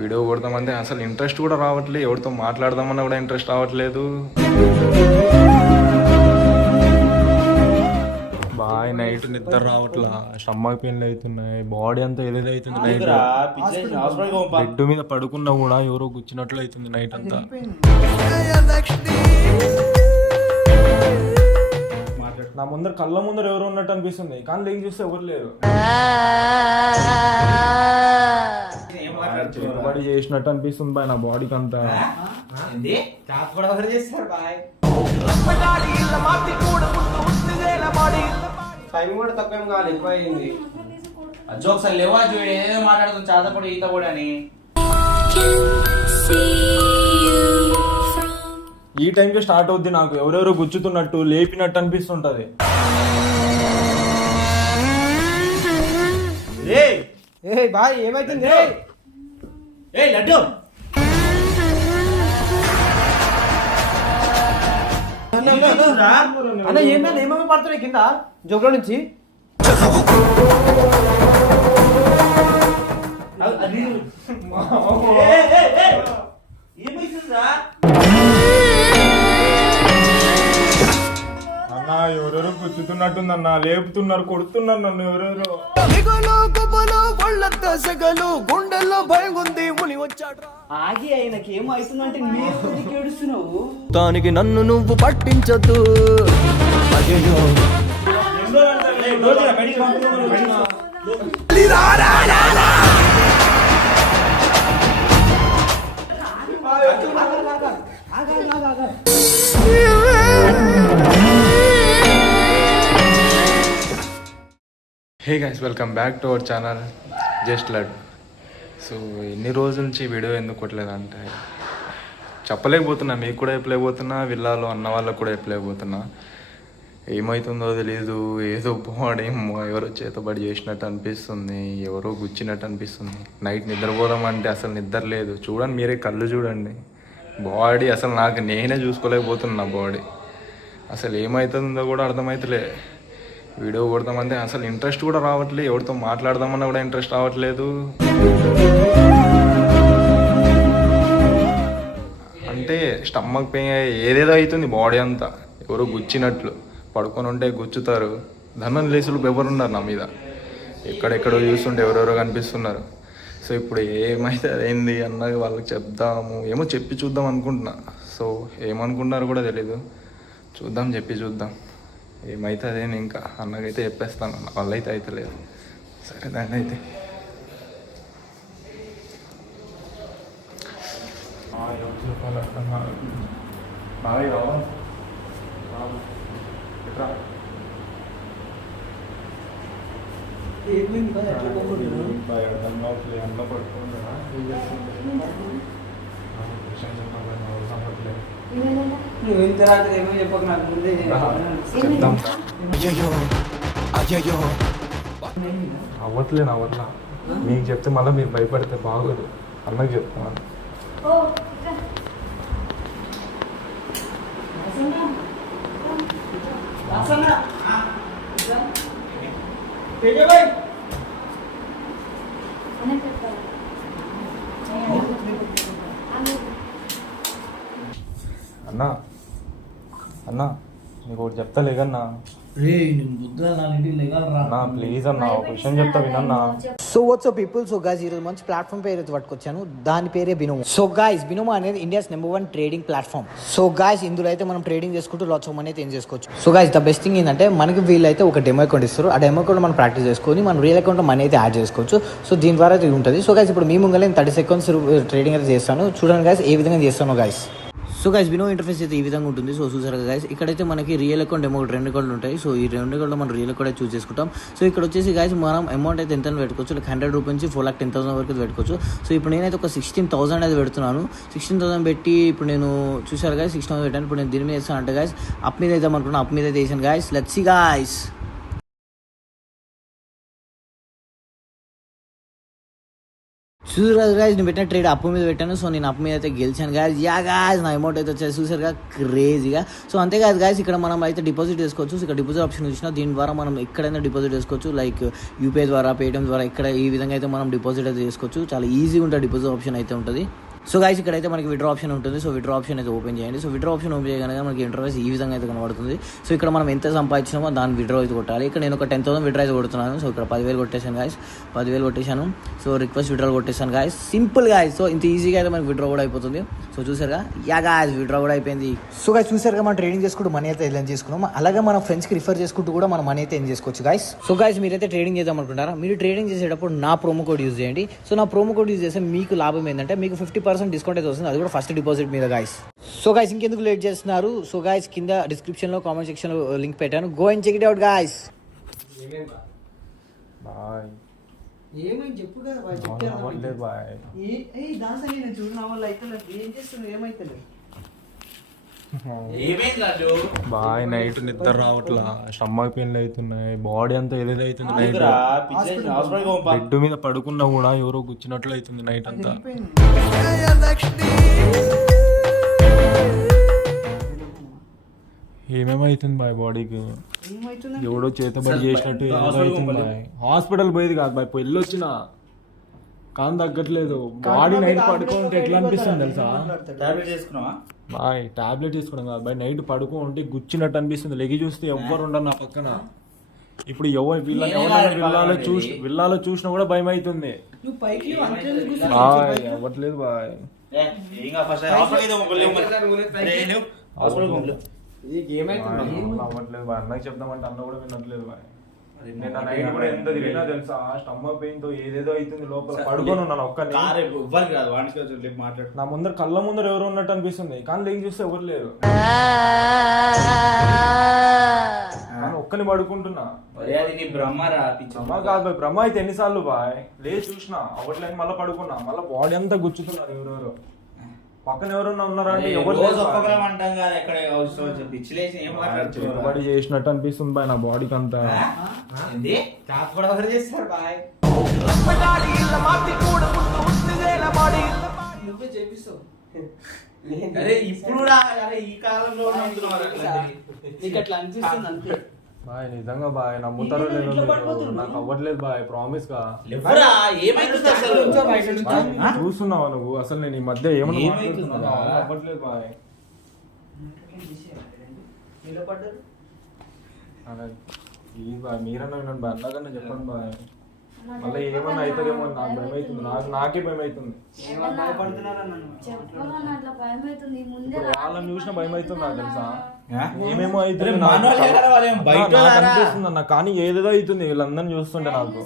Video కొడదామంటే అసలు interest కూడా రావట్లేదు, ఎవరితో మాట్లాడదామన్నా కూడా ఇంట్రెస్ట్ రావట్లేదు. బాయ్ నైట్ నిద్ర రావట్లా, స్టమక్ పెయిన్లు అవుతున్నాయి, బాడీ అంతా ఏదేదో అవుతుంది. నైట్ బెడ్ మీద పడుకున్నా కూడా ఎవరో కూర్చున్నట్లు అవుతుంది నైట్ అంతా. నా ముందర కళ్ళ ముందర ఎవరు ఉన్నట్టు అనిపిస్తుంది, కానీ లేని చూస్తే ఎవరు లేరు. చేతుబడి చేసినట్టు అనిపిస్తుంది బాయ్ నా బాడీకి అంతా. టైం కూడా తక్కువేం కావాలి, ఎక్కువ అయింది. ఒకసారి లేవా ఏదో మాట్లాడుతుంది చాతపడి ఈత కూడా అని. ఈ టైంకి స్టార్ట్ అవుద్ది నాకు ఎవరెవరో గుచ్చుతున్నట్టు లేపినట్టు అనిపిస్తుంటది. బాయ్ ఏమైతుంది లడ్డు? అన్న ఏంటన్నా ఏమేమి పడుతున్నాయి కింద జోగులో నుంచి? అన్నా ఎవరెవరో గుచ్చుతున్నట్టుందన్న, లేపుతున్నారు, కొడుతున్నారు నన్ను ఎవరెవరో. ఆగి ఆయనకి ఏమో అవుతుందంటే నేను ఏడుస్తున్నావు. దానికి నన్ను నువ్వు పట్టించద్దు. Hey guys, welcome back to our channel just లడ్. సో ఎన్ని రోజుల నుంచి వీడియో ఎందుకు కొట్టలేదంటే చెప్పలేకపోతున్నా, మీకు కూడా చెప్పలేకపోతున్నా, విల్లాలో అన్న వాళ్ళకు కూడా చెప్పలేకపోతున్నా. ఏమవుతుందో తెలీదు, ఏదో బాడీ ఎవరో చేతబడి చేసినట్టు అనిపిస్తుంది, ఎవరో గుచ్చినట్టు అనిపిస్తుంది. నైట్ నిద్రపోదామంటే అసలు నిద్ర లేదు. చూడండి మీరే, కళ్ళు చూడండి, బాడీ అసలు నాకు నేనే చూసుకోలేకపోతున్నా. బాడీ అసలు ఏమవుతుందో కూడా అర్థమవుతలే. వీడియో కొడదామంటే అసలు ఇంట్రెస్ట్ కూడా రావట్లేదు, ఎవరితో మాట్లాడదామన్నా కూడా ఇంట్రెస్ట్ రావట్లేదు. అంటే స్టమక్ పెయిన్ ఏదేదో అవుతుంది బాడీ అంతా, ఎవరో గుచ్చినట్లు. పడుకొని ఉంటే గుచ్చుతారు, ధనం లేసులు ఎవరున్నారు నా మీద. ఎక్కడెక్కడో చూస్తుంటే ఎవరెవరో కనిపిస్తున్నారు. సో ఇప్పుడు ఏమైతే అయింది అన్నది వాళ్ళకి చెప్దాము, ఏమో చెప్పి చూద్దాం అనుకుంటున్నా. సో ఏమనుకుంటున్నారో కూడా తెలీదు, చూద్దాం, చెప్పి చూద్దాం. ఏమైతే అదేని ఇంకా అన్నకైతే చెప్పేస్తాను, వాళ్ళ అయితే అవుతలేదు. సరే దాన్ని అయితే నువ్వు ఇంత రాత్రి ఏమో చెప్పక నాకు ముందే చెప్దాం. అవ్వట్లే నా వల్ల, మీకు చెప్తే మళ్ళీ మీరు భయపడితే బాగోదు. అన్నకి చెప్తాను. అన్నా అన్నా నీకు ఒకటి చెప్తా లేకన్నా. అన్నా ప్లీజ్ అన్నా, ఒక విషయం చెప్తా వినన్నా. So what's up people, so guys ఈరోజు మంచి ప్లాట్ఫామ్ పేరు అయితే పట్టుకొచ్చాను, దాని పేరే బినోమో. సో గైస్ బినోమో అనేది India's #1 trading platform. So guys ఇందులో అయితే మనం ట్రేడింగ్ చేసుకుంటూ లాట్స్ ఆఫ్ మనీ అయితే ఏం చేసుకోవచ్చు. So guys the best thing ఏంటంటే మనకి వీళ్ళైతే ఒక డెమో అకౌంట్ ఇస్తారు, ఆ డెమో అకౌంట్ మనం ప్రాక్టీస్ చేసుకొని మనం రియల్ అకౌంట్ మనీ అయితే యాడ్ చేసుకోవచ్చు. సో దీని ద్వారా అయితే ఉంటుంది. సో గైస్ ఇప్పుడు మీ ముంగలే 30 seconds ట్రేడింగ్ అయితే చేస్తాను, చూడండి గైస్ ఏ విధంగా చేస్తాను గైస్. సో గైస్ బినో ఇంటర్ఫేస్ అయితే ఈ విధంగా ఉంటుంది. సో చూసారు గైస్, ఇక్కడైతే మనకి రియల్ అకౌంట్ డెమో 2 అకౌంట్లు ఉంటాయి. సో ఈ 2 అకౌంట్లో మనం రియల్ అకౌంట్ చూస్ చేసుకుంటాం. సో ఇక్కడ వచ్చేసి గైస్ మనం అమౌంట్ అయితే ఎంత పెట్టుకోవచ్చు, లైక్ 100 రూపీస్ నుంచి 4,10,000 వరకు పెట్టుకోవచ్చు. సో ఇప్పుడు నేనైతే ఒక 16,000 అయితే పెడుతున్నాను. 16,000 పెట్టి ఇప్పుడు నేను చూసారు గైస్ 16,000 పెట్టాను. ఇప్పుడు నేను దీని మీద వేస్తాను అంటే గైస్ అప్ మీద వేద్దాం అనుకున్నాను, అప్ మీద అయితే వేసాను గైస్. Let's see guys. చూసారు గాయస్ నేను పెట్టిన ట్రేడ్ అప్పు మీద పెట్టాను. సో నేను అప్పు మీద అయితే గెలిచాను గాయస్. యా గాయస్ నా అమౌంట్ అయితే వచ్చేసి చూసారుగా క్రేజీగా. సో అంతేకాదు గాయస్ ఇక్కడ మనం అయితే డిపాజిట్ చేసుకోవచ్చు. సో ఇక్కడ డిపాజిట్ ఆప్షన్ చూసినా దీని ద్వారా మనం ఎక్కడైనా డిపాజిట్ చేసుకోవచ్చు. లైక్ యూపీఐ ద్వారా, పేటిఎం ద్వారా ఇక్కడ ఈ విధంగా అయితే మనం డిపాజిట్ అయితే చేసుకోవచ్చు. చాలా ఈజీగా ఉంటుంది, డిపాజిట్ ఆప్షన్ అయితే ఉంటుంది. సో గాయస్ ఇక్కడైతే మనకి విడ్రా ఆప్షన్ ఉంటుంది. సో విడ్రా ఆప్షన్ అయితే ఓపెన్ చేయండి. సో విడ్రా ఆప్షన్ ఓపెన్ చేయగానే మనకి ఇంటర్ఫేస్ ఈ విధంగా అయితే కనబడుతుంది. సో ఇక్కడ మనం ఎంత సంపాదించినామో దాన్ని విడ్రా అయితే కొట్టాలి. ఇక్కడ నేను ఒక 10,000 విడ్రా అయితే కొడుతున్నాను. సో ఇక్కడ 10,000 కొట్టేశాను గాయస్, 10,000 కొట్టేశాను. సో రిక్వెస్ట్ విడ్రా కొట్టేశాను గాయస్, సింపుల్ గాయస్. సో ఇంత ఈజీగా అయితే మనకి విడ్రా కూడా అయిపోతుంది. సో చూసారుగా, యా గాయస్ విడ్రా కూడా అయిపోయింది. సో గాయస్ చూసారుగా మనం ట్రేడింగ్ చేసుకుంటూ మనీ అయితే ఎర్న్ చేసుకున్నాం. అలాగే మన ఫ్రెండ్స్కి రిఫర్ చేసుకుంటూ కూడా మనం మనీ అయితే ఎర్న్ చేసుకోవచ్చు గాయస్. సో గాయస్ మీరైతే ట్రేడింగ్ చేద్దాం అనుకుంటారా, మీరు ట్రేడింగ్ చేసేటప్పుడు నా ప్రోమో కోడ్ యూజ్ చేయండి. సో నా ప్రోమో కోడ్ యూజ్ చేస్తే మీకు లాభం ఏంటంటే మీకు 50% డిస్కౌంట్ అయితే వస్తుంది, అది కూడా ఫస్ట్ డిపాజిట్ మీద గాయస్. సో గాయస్ ఇంకెందుకు లేట్ చేస్తున్నారు, సో గాయస్ కింద డిస్క్రిప్షన్లో కామెంట్ సెక్షన్లో లింక్ పెట్టాను, go and check it out guys. Bye ఏమైంది చెప్పు కదా బాయ్. చూడు నా వల్ల అయితే ఏం చేస్తున్నావు, ఏమైతే బాయ్ నైట్ నిద్ర రావట్లా, స్టమక్ పెయిన్లు అవుతున్నాయి, బాడీ అంతా ఏదేదో అవుతుంది. నైట్ బెడ్ మీద పడుకున్నా కూడా ఎవరో గుచ్చినట్లు అవుతుంది నైట్ అంతా. ఏమేమైతుంది బాయ్ బాడీకి, ఎవడో చేతబడి చేసినట్టు ఏదో అవుతుంది బాయ్. హాస్పిటల్ పోయేది కాదు బాయ్, పెళ్ళి వచ్చిన కాని తగ్గట్లేదు. బాడీ నైట్ పడుకుంటే ఎట్లా అనిపిస్తుంది తెలుసా బాయ్, టాబ్లెట్ తీసుకోవడం కాదు బాయ్, నైట్ పడుకుంటే గుచ్చినట్టు అనిపిస్తుంది. లెగి చూస్తే ఎవ్వరు ఉండరు నా పక్కన. ఇప్పుడు విల్లాలో చూసినా కూడా భయం అవుతుంది. అవ్వట్లేదు బాయ్. అవ్వట్లేదు బాయ్, అన్నకి చెప్దామంటే అన్న కూడా వినట్లేదు బాయ్. నేను నైట్ కూడా ఎంత తిరిగినా తెలుసా, స్టమక్ పెయిన్ తో ఏదేదో అవుతుంది లోపల. పడుకొని ఉన్నాను ఒక్కని, నా ముందర కళ్ళ ముందర ఎవరు ఉన్నట్టు అనిపిస్తుంది, కానీ లేచి చూస్తే ఎవరు లేరు. కానీ ఒక్కని పడుకుంటున్నా. బ్రహ్మ కాదు బాయ్, బ్రహ్మ అయితే ఎన్నిసార్లు బాయ్ లేచి చూసినా అవ్వట్లేదు, మళ్ళీ పడుకున్నా, మళ్ళీ బాడీ అంతా గుచ్చుతున్నారు ఎవరెవరు. పక్కన ఎవరన్నా ఉన్నారా అంటే ఎవరు చేతబడి చేసినట్టు అనిపిస్తుంది బాయ్ నా బాడీకి అంతా. బాయ్ నిజంగా బాయ్ నమ్ముతారో లేదో నాకు అవ్వట్లేదు బాయ్, ప్రామిస్ గా. చూస్తున్నావా నువ్వు అసలు నేను ఈ మధ్య ఏమన్నా అవ్వట్లేదు బాయ్. ప్లీజ్ బాయ్ మీరన్నా వినండి బాయ్, అన్నకన్నా చెప్పండి బాయ్. మళ్ళీ ఏమన్నా అవుతుందేమో నాకు భయం అవుతుంది, నాకే భయం అవుతుంది. వాళ్ళని చూసిన భయం అవుతుంది నాకు తెలుసా, ఏమేమో అవుతుంది అనిపిస్తుంది అన్న, కానీ ఏదేదో అవుతుంది వీళ్ళందరినీ చూస్తుంటే నాకు.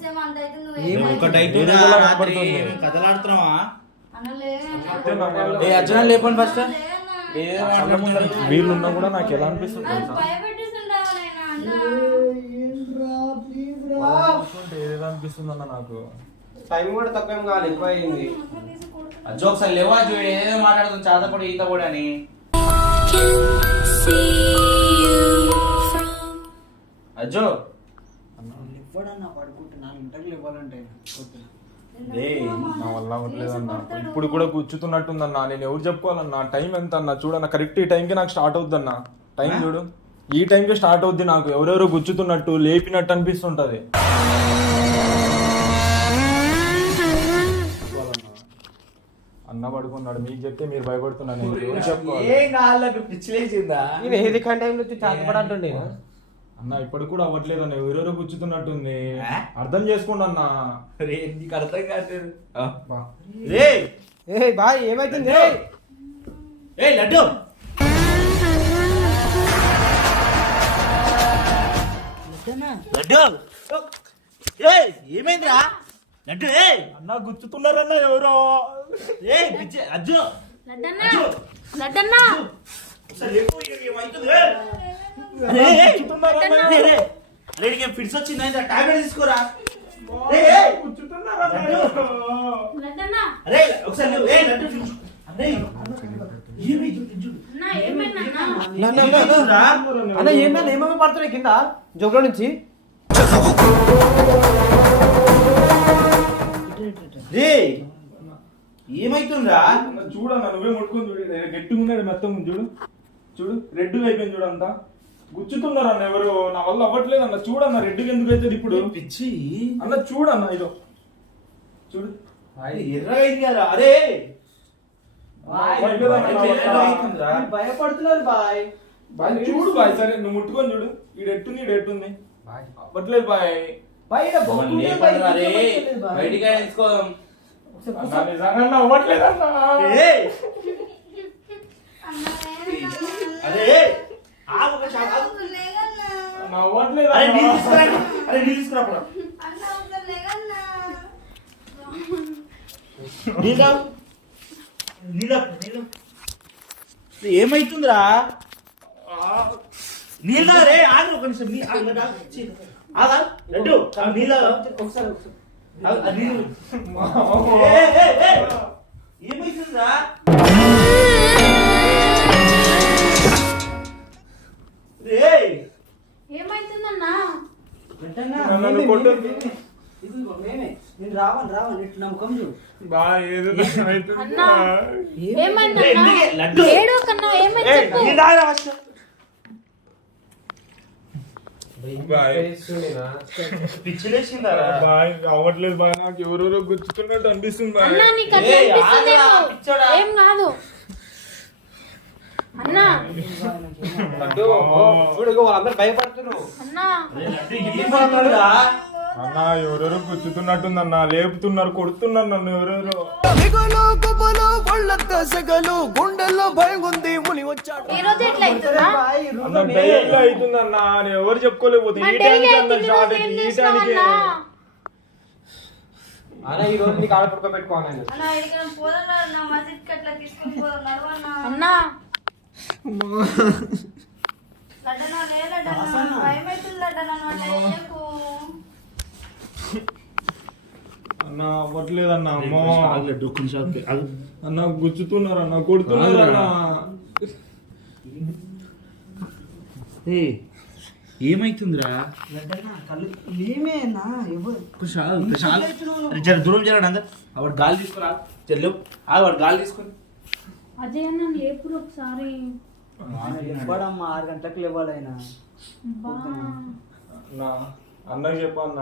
వీళ్ళున్నా కూడా నాకు ఎలా అనిపిస్తుంది ఏదేదో అనిపిస్తుంది అన్న నాకు. టైం కూడా తక్కువేం కావాలి, ఎక్కువ అయింది. జోక్స్ లేవా చూడు, ఏదేదో మాట్లాడుతుంది చాతపడి ఈత కూడా అని. అజ్జో నా వల్ల అవ్వట్లేదన్న, ఇప్పుడు కూడా కూర్చుతున్నట్టుందన్నా. నేను ఎవరు చెప్పుకోవాలన్నా, టైం ఎంత అన్న చూడన్న, కరెక్ట్ ఈ టైంకి నాకు స్టార్ట్ అవుద్ది అన్న. టైం చూడు, ఈ టైంకి స్టార్ట్ అవుద్ది నాకు, ఎవరెవరో గుచ్చుతున్నట్టు లేపినట్టు అనిపిస్తుంటది. అన్న పడుకున్నాడు, మీకు చెప్తే మీరు భయపడుతున్నాను. అన్న ఇప్పటికి కూడా అవ్వట్లేదు అన్న, ఎవరెవరో గుచ్చుతున్నట్టుంది, అర్థం చేసుకోండి అన్న. అర్థం కాదు బాయ్ ఏమైతుంది లడ్డు. ఏమైందిరా లడ్డు? అన్న గుచ్చుతున్నారన్న ఎవరో. అజ్జు ఫిట్స్ వచ్చింది, టాబ్లెట్ తీసుకోరా. అన్న ఏంటన్నా ఏమేమి పడుతున్నాయి కింద జోబులో నుంచి? ఏమైతుందిరా? చూడన్నా నువ్వే ముట్టుకుని చూడు, గట్టిగా ఉన్నాడు మొత్తం చూడు, చూడు రెడ్గా అయిపోయింది చూడు, అంతా గుచ్చుతున్నారు అన్న ఎవరు, నా వల్ల అవ్వట్లేదు అన్న. చూడన్న రెడ్డిగా ఎందుకు అవుతుంది ఇప్పుడు పిచ్చి అన్న, చూడన్న ఇదో చూడు ఎర్రగా అయింది కదా. అరే భయపడుతున్నారు బాయ్. బాయ్ చూడు బాయ్, సరే నువ్వు ముట్టుకొని చూడు, ఈడెట్టుంది ఈడెట్టుంది అవ్వట్లేదు బాయ్. బయటికి తీసుకోదాం. అన్నా, నిజంగా అవ్వట్లేదు అన్న. అరే ఆగు ఒక షాట్ ఆగు. అన్న, అవ్వట్లేదు అరే అన్న. నీళ్ళు తీసుకురండి. అరే నీళ్ళు తీసుకురా అప్పుడు. నీళ్ళు నీళ్ళు నీళ్ళు ఏమైతుందిరా? నీళ్ళు రే ఆగు ఒక నిమిషం. ఆగా రెడ్డు నీళ్ళు ఒకసారి ఏమైతుందిరా? ఏమైతుందన్నా? నన్ను కొట్టొద్దు. నేను రావని ఇట్లా నమ్మకం చూడు. బాయ్ ఏదో అవుతుంది. అన్నా ఎందుకే? ఏమైందన్నా? లడ్డు. ఏడో కన్నా ఏమైంది చెప్పు. నీళ్ళు తాగరా ఫస్ట్. బాయ్ పిచ్చిలేసిందా? బాయ్ అవ్వట్లేదు బాయ్, నాకు ఎవరెవరో గుచ్చుతున్నట్టు అనిపిస్తుంది బాయ్. అన్నా నీకు అట్లా ఏయ్, అనిపిస్తుందేమో. ఆగరా, పిచ్చోడా. ఏం కాదు అన్నా. వాళ్ళందరూ భయపడుతున్నారు. అన్నా ఏమైతుందిరా? అన్న ఎవరెవరో గుచ్చుతున్నట్టుంది అన్న, లేపుతున్నారు కొడుతున్నారు నన్ను ఎవరెవరో. మిగలు గుబలు ఒళ్ళంత సెగలు గుండెల్లో భయం ఉంది ముని వచ్చాడు. ఈ రోజు ఎట్లా అవుతుందా? అన్న డైలీ అవుతుంది అన్న, నేను ఎవరు చెప్పుకోలేకపోతే మరి ఈ డైలీ టైంకి అన్న అవుతుంది, షార్ట్ రోజు ఏం ఈ చేసినావు టైంకి. అన్నా? ఈ రోజు నీకు ఆడ పెట్టుకోవాలి. అన్నా ఇక్కడ పోదన్నా నా మస్జిద్ కట్లా తీసుకొని పోదన్నారు అన్నా. లడ్డనా లే లడ్డనా భయమైతుంది లడ్డనా నాకు. అన్న అవ్వట్లేదు అన్న, అమ్మో అన్న గుచ్చుతున్నారు అన్న, కొడుతున్నారు అన్న. ఏమైతుందిరా? ఏమేనా ఎవరు జర దూరం జరగండి అందరు. వాడు గాలి తీసుకురా చెల్లు. వాడు గాలి తీసుకుని అజయ్ అన్న లేపురు ఒకసారి. ఇవ్వడమ్మా 6 గంటలకు లేవాలైనా. బా. అన్న అన్నకి చెప్పన్న.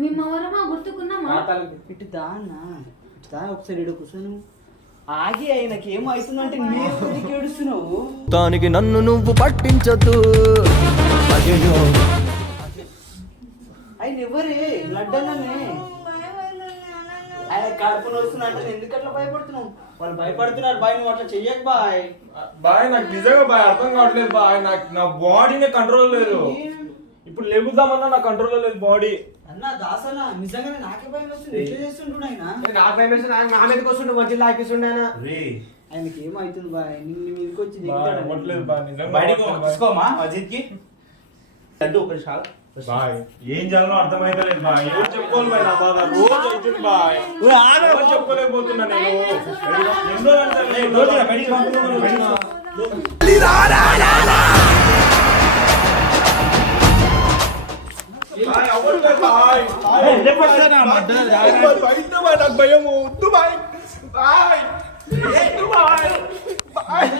మేము ఎవరమా గుర్తుకున్నామా? ఇటు దాన్న దా ఒకసారి ఇడు కూర్చొని ఆగి ఆయనకి ఏమో అవుతుందంటే నేను ఏడుస్తున్నావు. దానికి నన్ను నువ్వు పట్టించొద్దు. అయ్యో ఆయన ఎవరే లడ్డనే ఆయన కడుపుని వస్తున్నట్టు ఎందుకు అట్లా భయపడుతున్నావు? వాళ్ళు భయపడుతున్నారు బాయ్, నువ్వు అట్లా చెయ్యకు బాయ్. బాయ్ నాకు నిజంగా బాయ్ అర్థం కావట్లేదు బాయ్, నాకు నా బాడీనే కంట్రోల్ లేదు. ఇప్పుడు లేపుదామన్నా నా కంట్రోల్ లేదు బాడీ. అన్న దాసనా నిజంగానే నాకే భయం వస్తుంది. ఎట్లా చేస్తుంటుడు ఆయన? నాకు భయం వేస్తుంది. నా మీదకి వస్తుండే మంచి లాగిస్తుండే ఆయన. ఆయనకి ఏమవుతుంది బాయ్? నిన్ను మీదకి వచ్చి బాయ్ అవ్వట్లేదు బాయ్, నిజంగా బయటికి అవ్వట్లేదు బాయ్. తీసుకోమా మస్జిద్కి. లడ్డు ఒక షాల్. బాయ్ ఏం చేయాలో అర్థమైతలేదు బాయ్, ఎవరు చెప్పుకోవాలి బాయ్ నా బాధ, రోజు అవుతుంది బాయ్, ఎవరు చెప్పుకోలేకపోతున్నా నేను. ఎన్నో గంటలు బయటికి పంపుతున్నాను. బాయ్ అవ్వట్లేదు బాయ్. బయట బాయ్ నాకు భయం, వద్దు బాయ్. బాయ్ వద్దు బాయ్. బాయ్